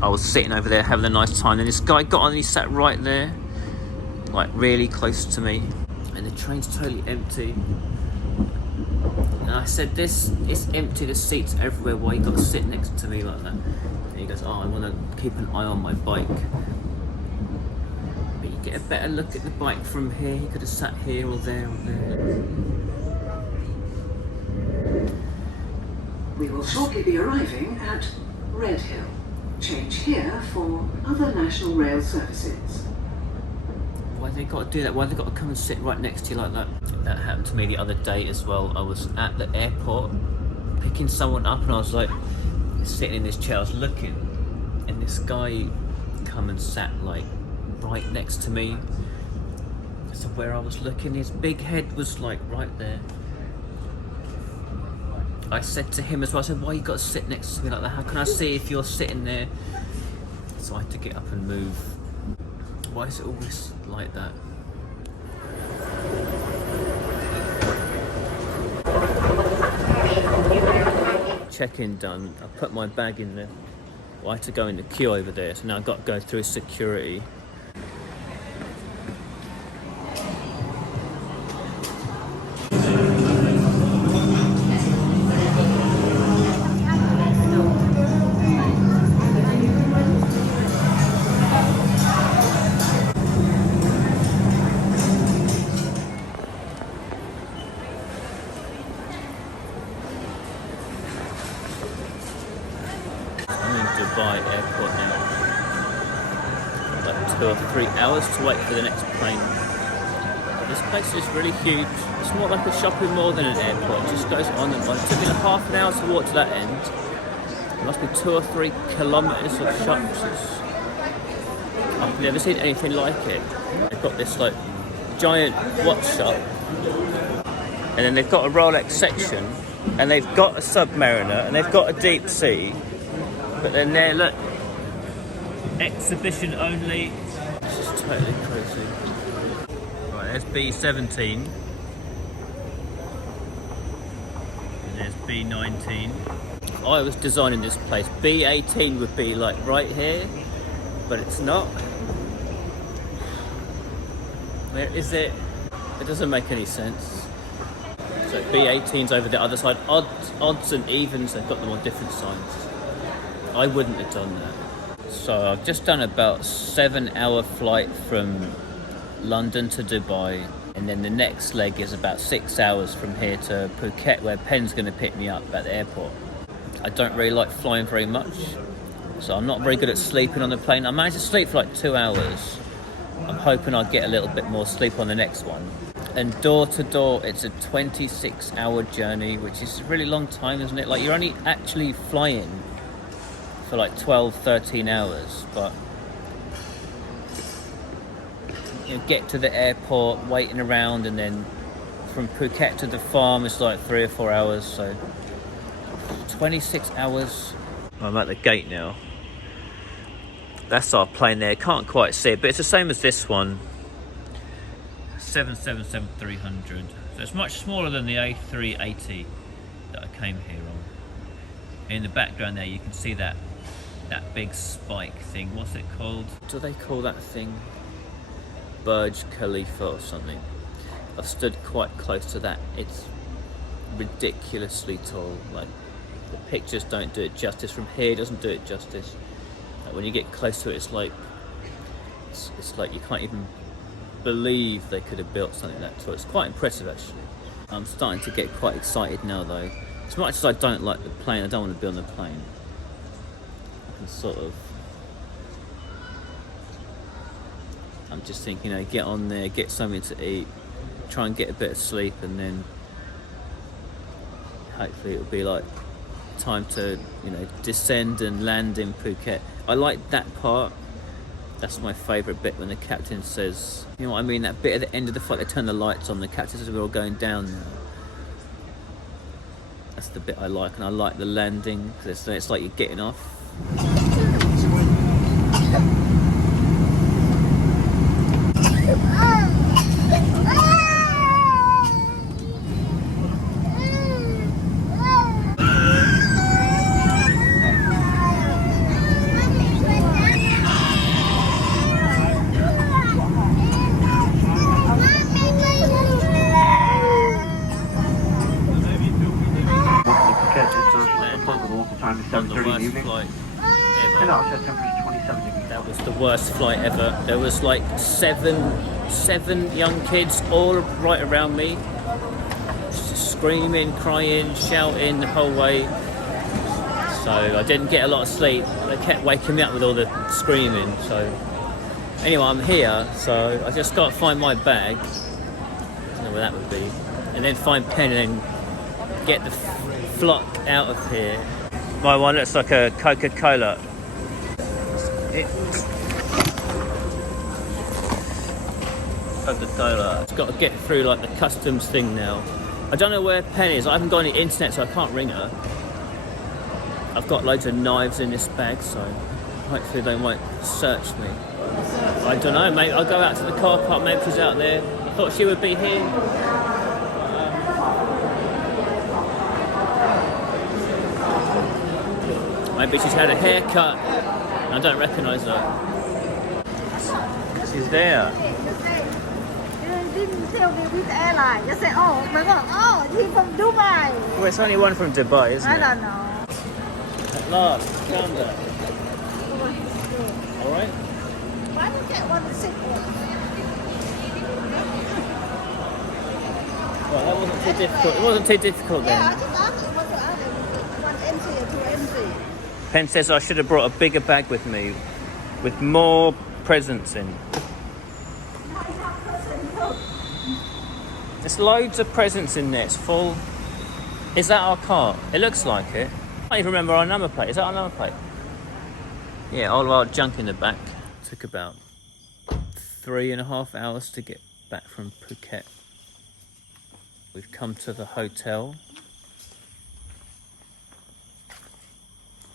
I was sitting over there having a nice time, and this guy got on and he sat right there, like really close to me, and the train's totally empty. And I said, it's empty, the seats everywhere, why you got to sit next to me like that? And he goes, oh, I want to keep an eye on my bike. But you get a better look at the bike from here. He could have sat here or there or there. We will shortly be arriving at Red Hill. Change here for other national rail services. Why they got to do that? Why they got to come and sit right next to you like that? That happened to me the other day as well. I was at the airport picking someone up, and I was like sitting in this chair. I was looking, and this guy come and sat like right next to me. So where I was looking, his big head was like right there. I said to him as well, I said, why you got to sit next to me like that? How can I see if you're sitting there? So I had to get up and move. Why is it always like that? Check-in done. I put my bag in there. Well, I had to go in the queue over there, so now I've got to go through security. Dubai airport now. Like 2 or 3 hours to wait for the next plane. This place is really huge. It's more like a shopping mall than an airport. It just goes on and on. It took me like half an hour to walk to that end. There must be 2 or 3 kilometres of shops. I've never seen anything like it. They've got this like giant watch shop, and then they've got a Rolex section, and they've got a Submariner, and they've got a deep sea. But then there, look, exhibition only. This is totally crazy. Right, there's B17. And there's B19. I was designing this place. B18 would be like right here, but it's not. Where is it? It doesn't make any sense. So B18's over the other side. Odds and evens, they've got them on different sides. I wouldn't have done that. So I've just done about 7-hour flight from London to Dubai, and then the next leg is about 6 hours from here to Phuket, where Pen's going to pick me up at the airport. I don't really like flying very much, so I'm not very good at sleeping on the plane. I managed to sleep for like 2 hours. I'm hoping I'll get a little bit more sleep on the next one. And door to door, it's a 26-hour journey, which is a really long time, isn't it? Like, you're only actually flying for like 12, 13 hours, but you know, get to the airport, waiting around, and then from Phuket to the farm is like 3 or 4 hours, so 26 hours. I'm at the gate now. That's our plane there. Can't quite see it, but it's the same as this one. 777-300. So it's much smaller than the A380 that I came here on. In the background there, you can see that big spike thing. What's it called? Do they call that thing Burj Khalifa or something? I've stood quite close to that. It's ridiculously tall. Like, the pictures don't do it justice. From here, it doesn't do it justice. Like, when you get close to it, it's like you can't even believe they could have built something that tall. It's quite impressive, actually. I'm starting to get quite excited now, though. As much as I don't like the plane, I don't want to be on the plane. I can sort of... I'm just thinking, you know, get on there, get something to eat, try and get a bit of sleep, and then hopefully it'll be like time to, you know, descend and land in Phuket. I like that part. That's my favourite bit, when the captain says, you know what I mean, that bit at the end of the flight, they turn the lights on, the captain says we're all going down now. That's the bit I like, and I like the landing, because it's like you're getting off. test temperature is 27 degrees. That was the worst flight ever. There was like seven young kids all right around me, screaming, crying, shouting the whole way. So I didn't get a lot of sleep. They kept waking me up with all the screaming. So anyway, I'm here. So I just got to find my bag. I don't know where that would be. And then find Pen and then get the flock out of here. My one looks like a Coca-Cola. Coca-Cola. It's got to get through like the customs thing now. I don't know where Pen is. I haven't got any internet, so I can't ring her. I've got loads of knives in this bag, so hopefully they won't search me. I don't know, maybe I'll go out to the car park, maybe she's out there. I thought she would be here. Maybe she's had a haircut. I don't recognise her. She's there. You didn't tell me which airline. You said, oh, my God, oh, he's from Dubai. Well, it's only one from Dubai, isn't it? I don't know. At last, found her. All right. Why don't you get one sick one? Well, that wasn't too difficult. It wasn't too difficult then. Yeah, I just asked you what to ask. One entry or two entry. Pen says I should have brought a bigger bag with me, with more presents in. There's loads of presents in there. It's full. Is that our car? It looks like it. I can't even remember our number plate. Is that our number plate? Yeah, all of our junk in the back. Took about 3.5 hours to get back from Phuket. We've come to the hotel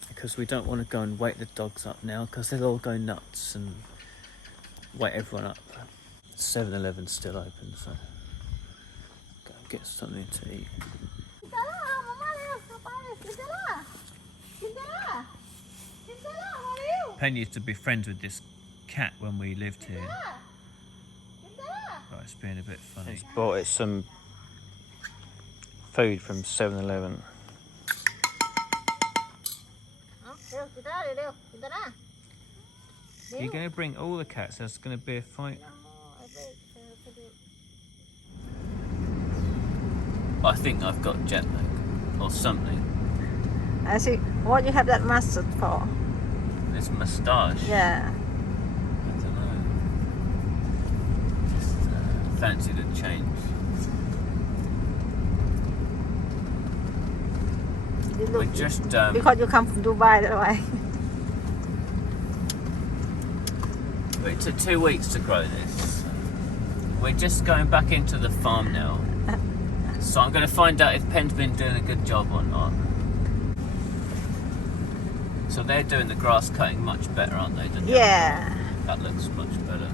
because we don't want to go and wake the dogs up now because they'll all go nuts and wake everyone up. 7-Eleven's still open, so go and get something to eat. Pen used to be friends with this cat when we lived here. But it's been a bit funny. He's bought it some food from 7-Eleven. You're going to bring all the cats, there's going to be a fight. I think I've got jet lag or something. I see. What you have that mustard for? It's moustache. Yeah. I don't know. Just fancy the change. You look, We just because you come from Dubai, that's why. it took 2 weeks to grow this. We're just going back into the farm now. So I'm going to find out if Pen's been doing a good job or not. So they're doing the grass cutting much better, aren't they? Than Yeah. that looks much better.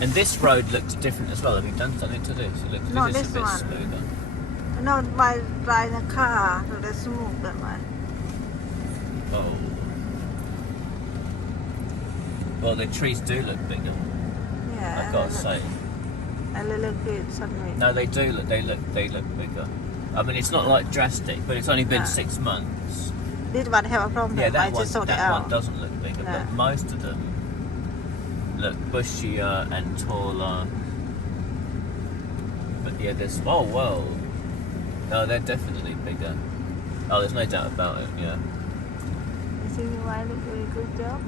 And this road looks different as well. Have you done something to this? It looks No, it's this a bit one. smoother. No, by driving a car, so they smooth that way. Oh. Well, the trees do look bigger. Yeah. I've got to say. A little bit suddenly. No, they do look. They look bigger. I mean, it's not like drastic, but it's only been No. 6 months. This one have a problem. Yeah, I that just sort it that one out. doesn't look bigger, No. but most of them look bushier and taller. But yeah, there's whoa. No, they're definitely bigger. Oh, there's no doubt about it. Yeah. You think you might look very good job?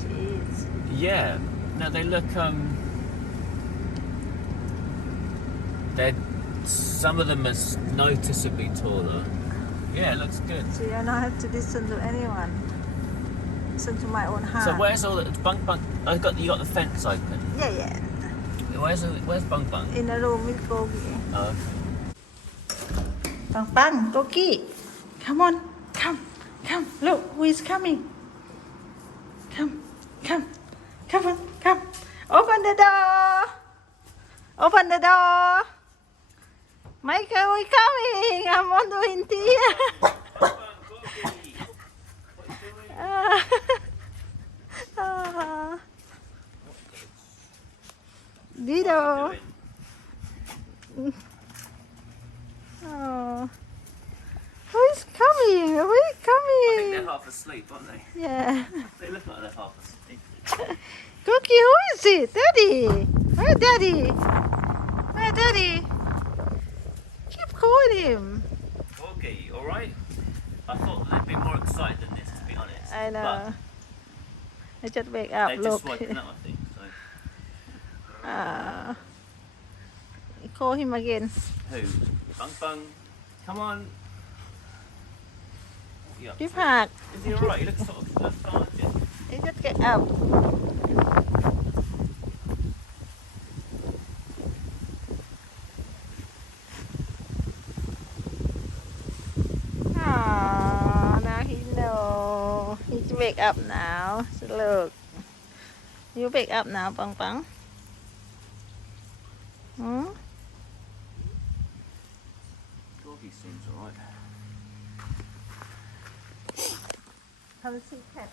She is. Yeah. No, they look they're some of them are noticeably taller. Yeah, it looks good. So you don't have to listen to anyone. Listen to my own heart. So where's all the bunk? You got the fence open. Yeah. Where's Bung? In the room with Gogi. Oh, Bang, Gogi. Come on. Come. Look, who is coming? Come on. Open the door. Michael, we're coming. I'm on the India. Dido. Oh. half asleep, aren't they? Yeah. They look like they're half asleep. Cookie, who is it? Daddy. Where Daddy? Where Daddy? Keep calling him. Okay, all right. I thought they'd be more excited than this, to be honest. I know. I just wake up. They're Look. just woken up, I think. So. Call him again. Who? Bung Bung. Come on. What are you upพี่ to? ผัก Is he all right? He looks sort of lethargic. He just get up. Now he know. He's wake up now. So look. You wake up now, Bang Bang. Hmm? Doggy seems all right. Come and see cat.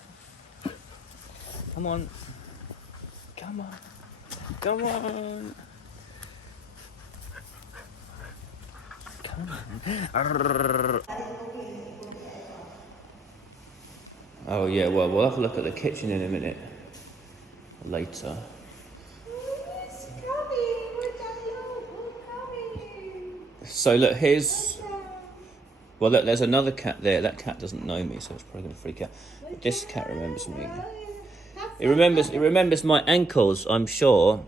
Come on. Come on. Come on. Come on. Oh yeah, well we'll have a look at the kitchen in a minute. Later. So look, here's... Well look, there's another cat there. That cat doesn't know me, so it's probably going to freak out. But this cat remembers me. It remembers my ankles, I'm sure.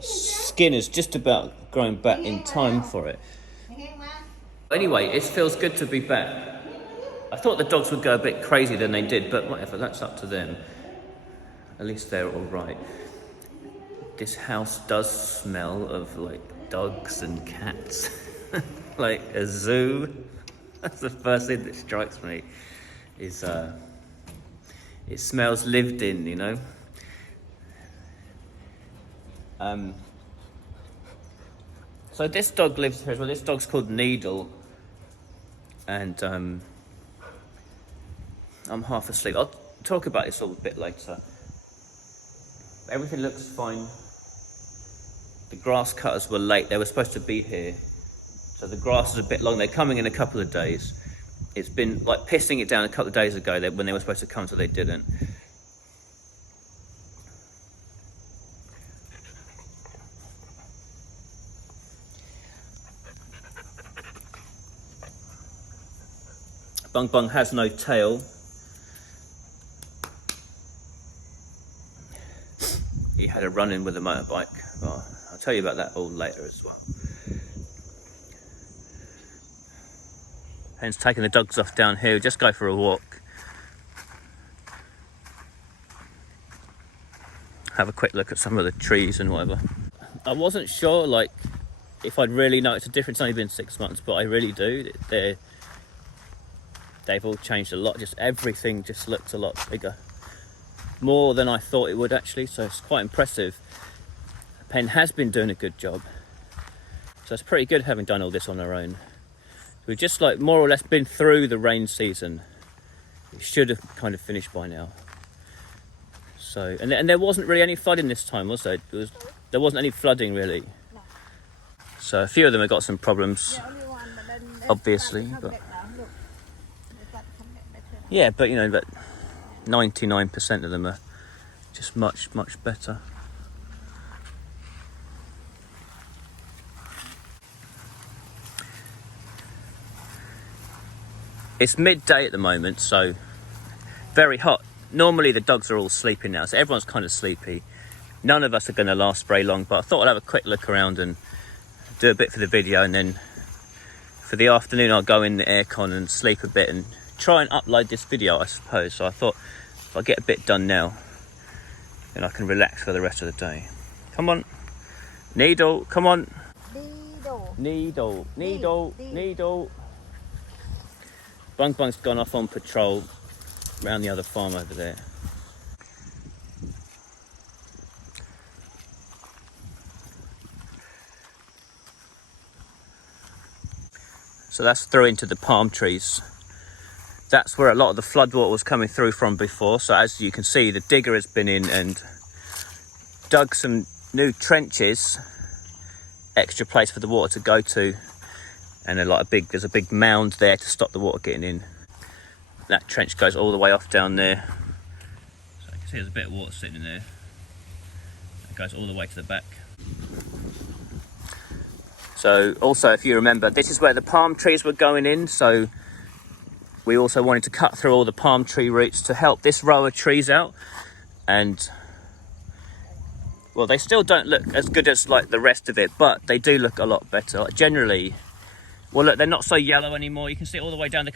Skin is just about growing back in time for it. Anyway, it feels good to be back. I thought the dogs would go a bit crazy than they did, but whatever, that's up to them. At least they're all right. This house does smell of like dogs and cats. Like a zoo. That's the first thing that strikes me, is it smells lived in, you know. So this dog lives here as well. This dog's called Needle, and I'm half asleep. I'll talk about this all a bit later. Everything looks fine. The grass cutters were late. They were supposed to be here, so the grass is a bit long. They're coming in a couple of days. It's been like pissing it down a couple of days ago when they were supposed to come, so they didn't. Bung Bung has no tail. He had a run-in with a motorbike. Well, I'll tell you about that all later as well. Hence taking the dogs off down here, just go for a walk. Have a quick look at some of the trees and whatever. I wasn't sure like if I'd really noticed a difference. It's only been 6 months, but I really do. They've all changed a lot. Just everything just looks a lot bigger. More than I thought it would actually, so it's quite impressive. Pen has been doing a good job. So it's pretty good having done all this on our own. We've just like more or less been through the rain season. It should have kind of finished by now. So, and there wasn't really any flooding this time, was there? There wasn't any flooding really. No. So a few of them have got some problems, obviously. But yeah, but you know, but 99% of them are just much, much better. It's midday at the moment, so very hot. Normally the dogs are all sleeping now, so everyone's kind of sleepy. None of us are going to last very long, but I thought I'd have a quick look around and do a bit for the video, and then for the afternoon I'll go in the aircon and sleep a bit and try and upload this video, I suppose. So I thought if I get a bit done now, then I can relax for the rest of the day. Come on, Needle, come on. Needle, Needle, Needle. Bung Bung's gone off on patrol around the other farm over there. So that's through into the palm trees. That's where a lot of the floodwater was coming through from before. So as you can see, the digger has been in and dug some new trenches, extra place for the water to go to. And there's a big mound there to stop the water getting in. That trench goes all the way off down there. So you can see there's a bit of water sitting in there. It goes all the way to the back. So also, if you remember, this is where the palm trees were going in. So we also wanted to cut through all the palm tree roots to help this row of trees out. And well, they still don't look as good as like the rest of it, but they do look a lot better. Like generally, well, look, they're not so yellow anymore. You can see all the way down.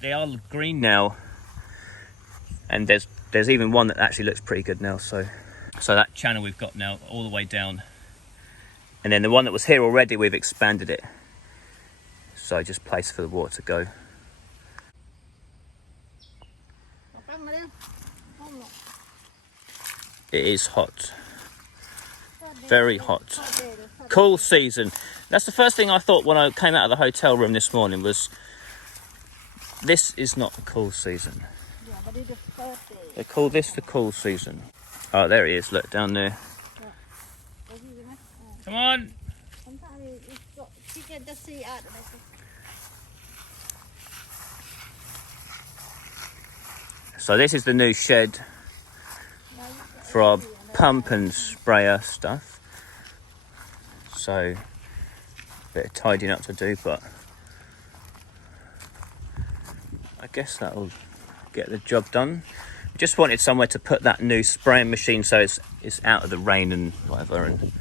They are green now. And there's even one that actually looks pretty good now. So that channel we've got now all the way down. And then the one that was here already, we've expanded it. So just place for the water to go. It is hot. Very hot. Cool season. That's the first thing I thought when I came out of the hotel room this morning was, this is not a cool season. Yeah, but it is birthday. They call this the cool season. Oh, there he is. Look, down there. Come on. She can just see out. So this is the new shed for our pump and sprayer stuff. So a bit of tidying up to do, but I guess that'll get the job done. Just wanted somewhere to put that new spraying machine so it's out of the rain and whatever. And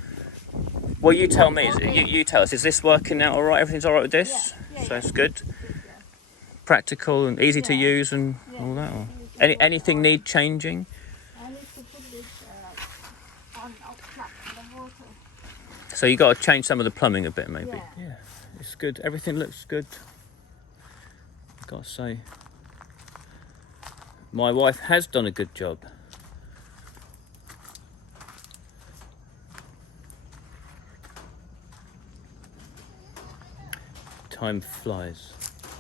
well, you tell me. You tell us. Is this working out all right? Everything's all right with this? Yeah, So it's good. Practical and easy to use and all that. Or anything need changing? I need to put this on the water. So you got to change some of the plumbing a bit, maybe. Yeah. It's good. Everything looks good. Got to say, my wife has done a good job. Time flies.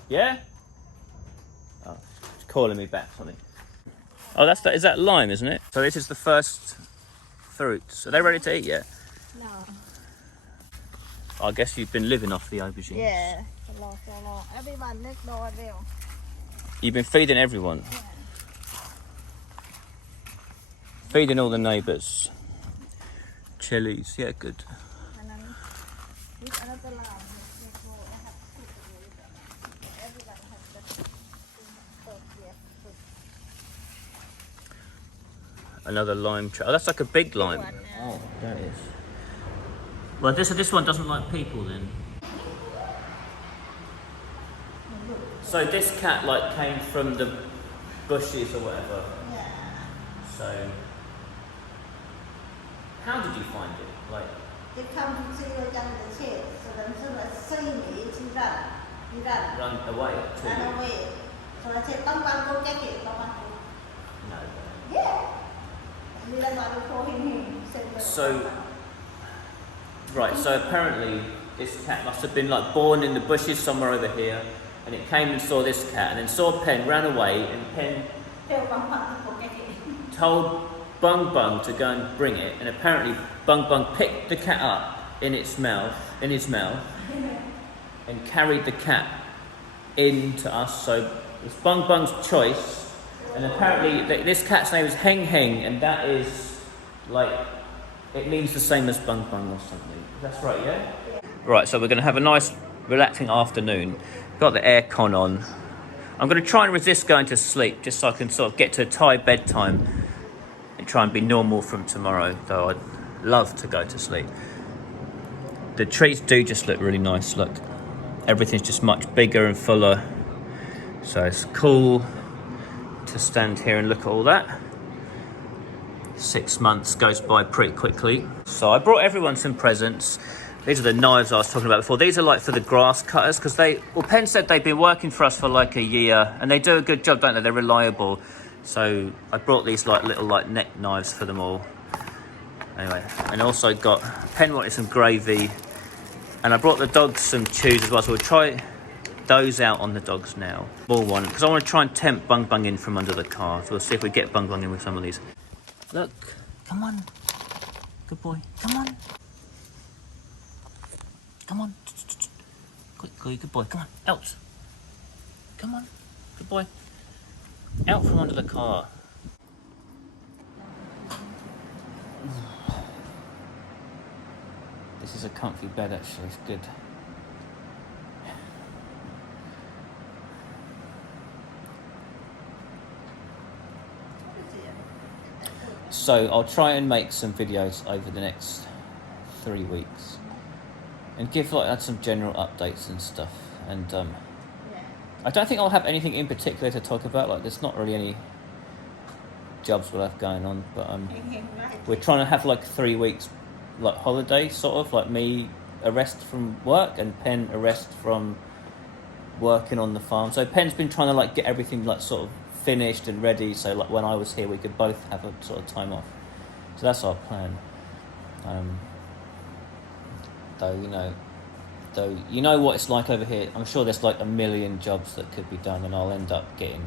Yeah? Oh, it's calling me back, something. Oh, is that lime, isn't it? So this is the first fruits. Are they ready to eat yet? No. I guess you've been living off the aubergines. Yeah, so long. Everyone next door will. You've been feeding everyone. Yeah. Feeding all the neighbours. Chilies, yeah, good. And then with another line, next door, I have to cook it. Everyone has the first year food. Another lime tree. Oh, that's like a big lime. one, yeah. Oh, that is. Well, this one doesn't like people then. So this cat like came from the bushes or whatever. Yeah. So how did you find it? Like They come to see the jungle shade, so then soon as see me, she run. run away to Run away. So I said, "Bang bang, go get it, bang bang." No. Yeah. And we let her call him. So right, so apparently this cat must have been like born in the bushes somewhere over here, and it came and saw this cat, and then saw Pen, ran away, and Pen Tell bang bang to go get it. told Bung Bung to go and bring it, and apparently Bung Bung picked the cat up in his mouth, and carried the cat into us. So it was Bung Bung's choice, and apparently this cat's name is Heng Heng, and that is like, it means the same as Bung Bung or something. That's right, yeah? Right, so we're going to have a nice relaxing afternoon. Got the aircon on. I'm going to try and resist going to sleep just so I can sort of get to a Thai bedtime and try and be normal from tomorrow, though I'd love to go to sleep. The trees do just look really nice, look. Everything's just much bigger and fuller. So it's cool to stand here and look at all that. 6 months goes by pretty quickly. So I brought everyone some presents. These are the knives I was talking about before. These are like for the grass cutters, because Pen said they've been working for us for like a year, and they do a good job, don't they? They're reliable. So I brought these like little like neck knives for them all. Anyway, and also got, Pen wanted some gravy, and I brought the dogs some chews as well, so we'll try those out on the dogs now. Small one, because I want to try and tempt Bung Bung in from under the car. So we'll see if we get Bung Bung in with some of these. Look, come on. Good boy, come on. Come on. Quickly, good boy. Come on, out. Come on, good boy. Out from under the car. This is a comfy bed actually, it's good. So I'll try and make some videos over the next 3 weeks and add some general updates and stuff. And I don't think I'll have anything in particular to talk about. Like, there's not really any jobs we'll have going on, but we're trying to have like 3 weeks like holiday, sort of like me a rest from work and Pen a rest from working on the farm. So Pen's been trying to like get everything like sort of finished and ready, so like when I was here we could both have a sort of time off. So that's our plan. Though you know what it's like over here. I'm sure there's like a million jobs that could be done, and I'll end up getting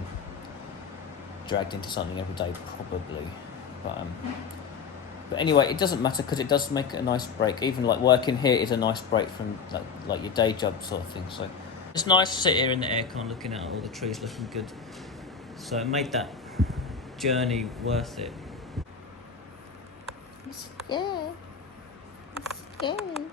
dragged into something every day probably. But anyway, it doesn't matter because it does make a nice break. Even like working here is a nice break from like your day job sort of thing. So it's nice to sit here in the aircon looking at all the trees looking good. So it made that journey worth it. It's scary. It's scary.